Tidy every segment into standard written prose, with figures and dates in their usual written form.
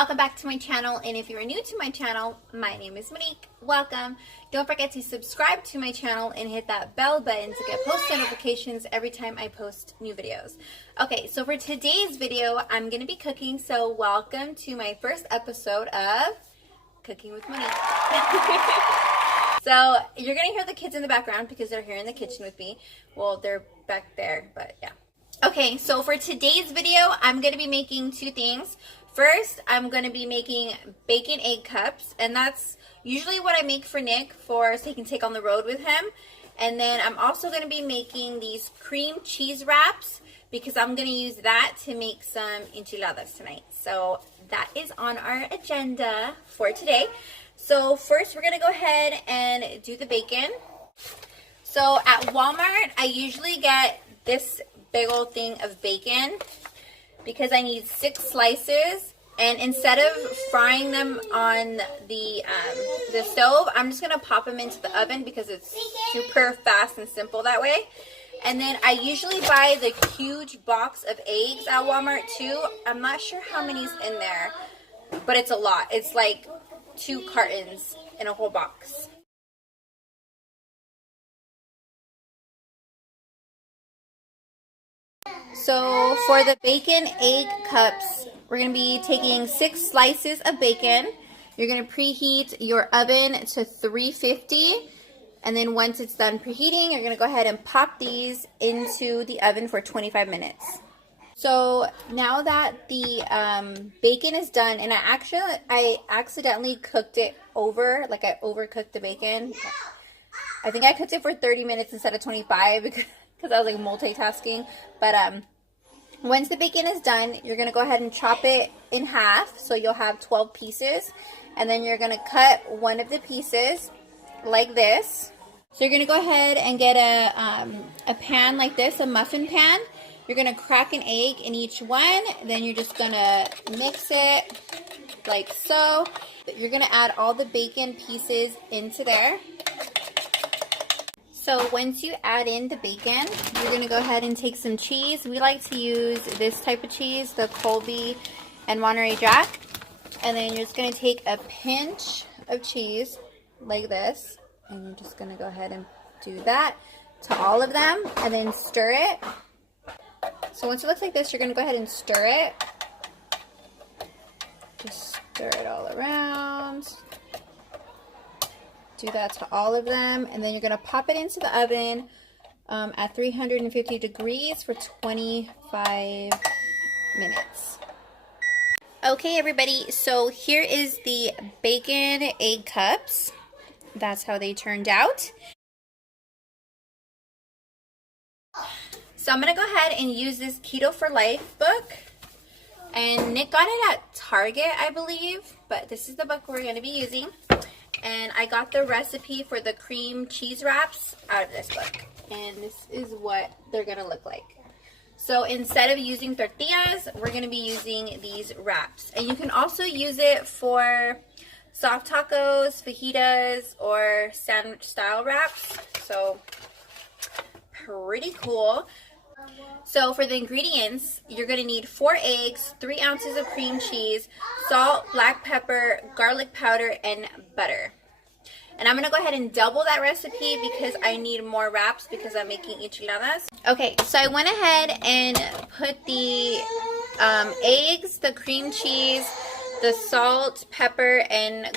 welcome back to my channel, and if you're new to my channel, my name is Monique. Welcome. Don't forget to subscribe to my channel and hit that bell button to get post notifications every time I post new videos. Okay, so for today's video, I'm going to be cooking, so welcome to my first episode of Cooking with Monique. So you're going to hear the kids in the background because they're here in the kitchen with me. Well, they're back there, but yeah. Okay, so for today's video, I'm going to be making two things. First, I'm going to be making bacon egg cups, and that's usually what I make for Nick so he can take on the road with him. And then I'm also going to be making these cream cheese wraps because I'm going to use that to make some enchiladas tonight. So that is on our agenda for today. So first, we're going to go ahead and do the bacon. So at Walmart, I usually get this big old thing of bacon because I need 6 slices, and instead of frying them on the stove, I'm just gonna pop them into the oven because it's super fast and simple that way. And then I usually buy the huge box of eggs at Walmart too. I'm not sure how many's in there, but it's a lot. It's like 2 cartons in a whole box. So for the bacon egg cups, we're going to be taking 6 slices of bacon. You're going to preheat your oven to 350. And then once it's done preheating, you're going to go ahead and pop these into the oven for 25 minutes. So now that the bacon is done, and I accidentally cooked it over, like I overcooked the bacon. I think I cooked it for 30 minutes instead of 25 because I was like multitasking. But once the bacon is done, you're going to go ahead and chop it in half. So you'll have 12 pieces. And then you're going to cut one of the pieces like this. So you're going to go ahead and get a pan like this, a muffin pan. You're going to crack an egg in each one. Then you're just going to mix it like so. You're going to add all the bacon pieces into there. So once you add in the bacon, you're going to go ahead and take some cheese. We like to use this type of cheese, the Colby and Monterey Jack. And then you're just going to take a pinch of cheese like this. And you're just going to go ahead and do that to all of them and then stir it. So once it looks like this, you're going to go ahead and stir it. Just stir it all around. Do that to all of them, and then you're going to pop it into the oven at 350 degrees for 25 minutes. Okay, everybody, so here is the bacon egg cups. That's how they turned out. So I'm going to go ahead and use this Keto for Life book. And Nick got it at Target, I believe, but this is the book we're going to be using. And I got the recipe for the cream cheese wraps out of this book. And this is what they're going to look like. So instead of using tortillas, we're going to be using these wraps. And you can also use it for soft tacos, fajitas, or sandwich style wraps. So pretty cool. So for the ingredients, you're going to need 4 eggs, 3 ounces of cream cheese, salt, black pepper, garlic powder, and butter. And I'm going to go ahead and double that recipe because I need more wraps because I'm making enchiladas. Okay, so I went ahead and put the eggs, the cream cheese, the salt, pepper, and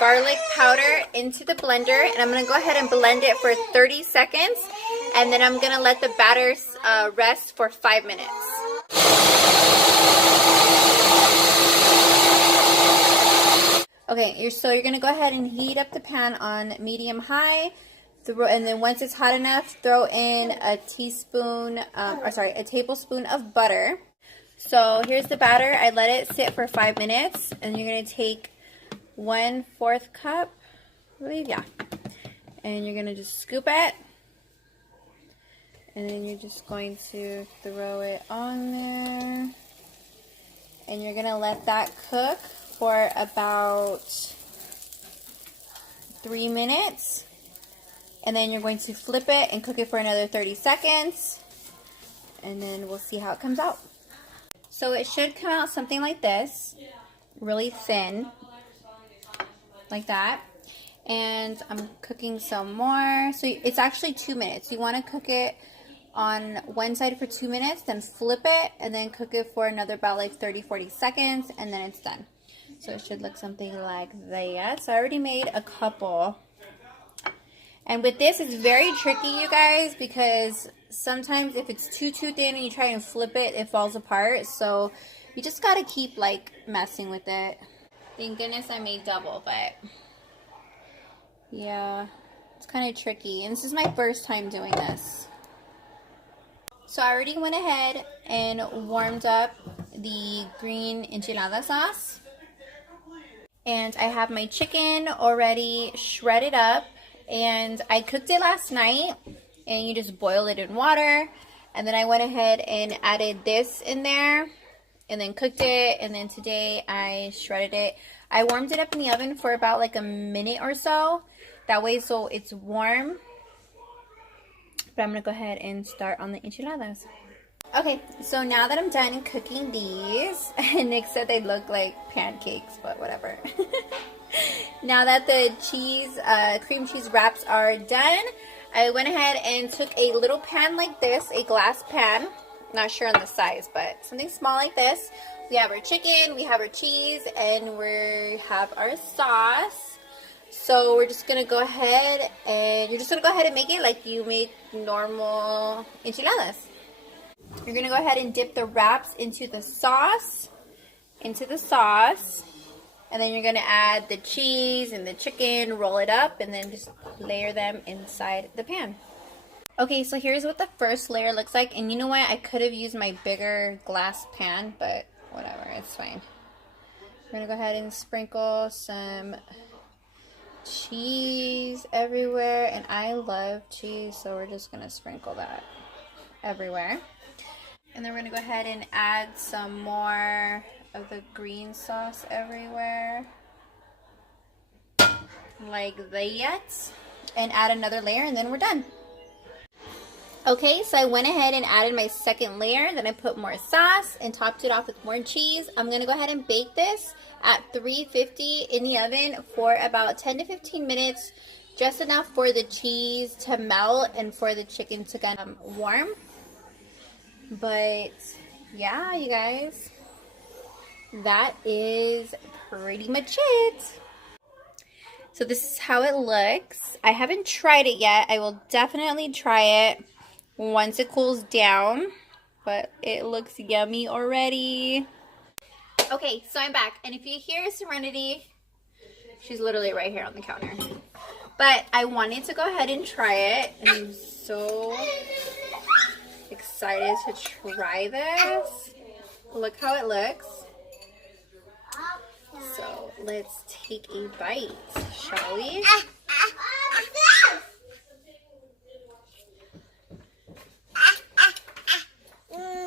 garlic powder into the blender. And I'm going to go ahead and blend it for 30 seconds. And then I'm going to let the batter rest for 5 minutes. Okay, so you're going to go ahead and heat up the pan on medium-high. And then once it's hot enough, throw in a tablespoon of butter. So here's the batter. I let it sit for 5 minutes. And you're going to take 1/4 cup, I believe, yeah. And you're going to just scoop it. And then you're just going to throw it on there. And you're going to let that cook for about 3 minutes. And then you're going to flip it and cook it for another 30 seconds. And then we'll see how it comes out. So it should come out something like this. really thin, like that. And I'm cooking some more. So it's actually 2 minutes. You want to cook it on one side for 2 minutes, then flip it, and then cook it for another about like 30-40 seconds, and then it's done. So it should look something like that. So I already made a couple. And with this, it's very tricky, you guys, because sometimes if it's too thin and you try and flip it, it falls apart. So you just gotta keep like messing with it. Thank goodness I made double, but yeah, it's kind of tricky. And this is my first time doing this. So I already went ahead and warmed up the green enchilada sauce. And I have my chicken already shredded up. And I cooked it last night, and you just boil it in water. And then I went ahead and added this in there, and then cooked it. And then today I shredded it. I warmed it up in the oven for about like a minute or so. That way so it's warm. But I'm going to go ahead and start on the enchiladas. Okay, so now that I'm done cooking these, Nick said they look like pancakes, but whatever. Now that the cheese, cream cheese wraps are done, I went ahead and took a little pan like this, a glass pan. Not sure on the size, but something small like this. We have our chicken, we have our cheese, and we have our sauce. So we're just gonna go ahead and you're just gonna go ahead and make it like you make normal enchiladas. You're gonna go ahead and dip the wraps into the sauce, and then you're gonna add the cheese and the chicken, roll it up, and then just layer them inside the pan. Okay, so here's what the first layer looks like, and you know what? I could have used my bigger glass pan, but whatever, it's fine. We're gonna go ahead and sprinkle some cheese everywhere, and I love cheese, so we're just gonna sprinkle that everywhere. And then we're gonna go ahead and add some more of the green sauce everywhere, like that, and add another layer, and then we're done. Okay, so I went ahead and added my second layer, then I put more sauce and topped it off with more cheese. I'm gonna go ahead and bake this at 350 in the oven for about 10 to 15 minutes, just enough for the cheese to melt and for the chicken to get warm. But yeah, you guys, that is pretty much it. So this is how it looks. I haven't tried it yet. I will definitely try it once it cools down, but it looks yummy already. Okay, so I'm back, and if you hear Serenity, she's literally right here on the counter. But I wanted to go ahead and try it, and I'm so excited to try this. Look how it looks. So let's take a bite, shall we?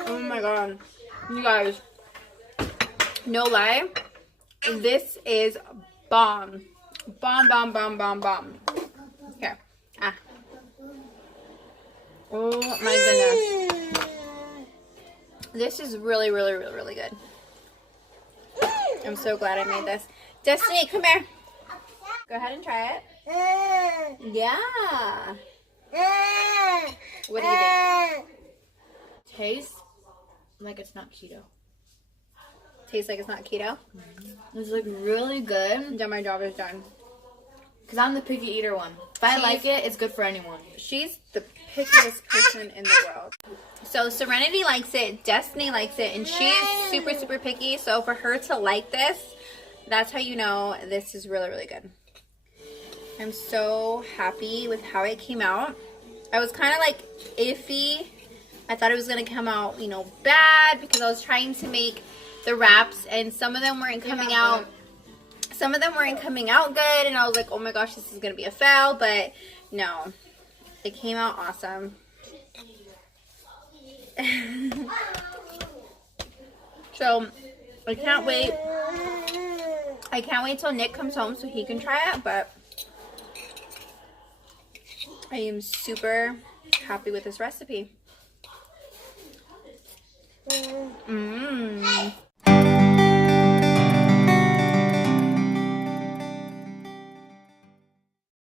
Oh my god, you guys, no lie, this is bomb. Bomb, bomb, bomb, bomb, bomb. Here. Oh my goodness. This is really, really, really, really good. I'm so glad I made this. Destiny, come here. Go ahead and try it. Yeah. What do you think? Tastes like it's not keto. Tastes like it's not keto? It's like really good. Then my job is done. Because I'm the picky eater one. If I like it, it's good for anyone. She's the pickiest person in the world. So Serenity likes it, Destiny likes it, and she's super, super picky. So for her to like this, that's how you know this is really, really good. I'm so happy with how it came out. I was kind of like iffy. I thought it was going to come out, you know, bad because I was trying to make the wraps and some of them weren't coming out. Some of them weren't coming out good, and I was like, oh my gosh, this is going to be a fail, but no, it came out awesome. So, I can't wait. I can't wait till Nick comes home so he can try it, but I am super happy with this recipe. Mmm.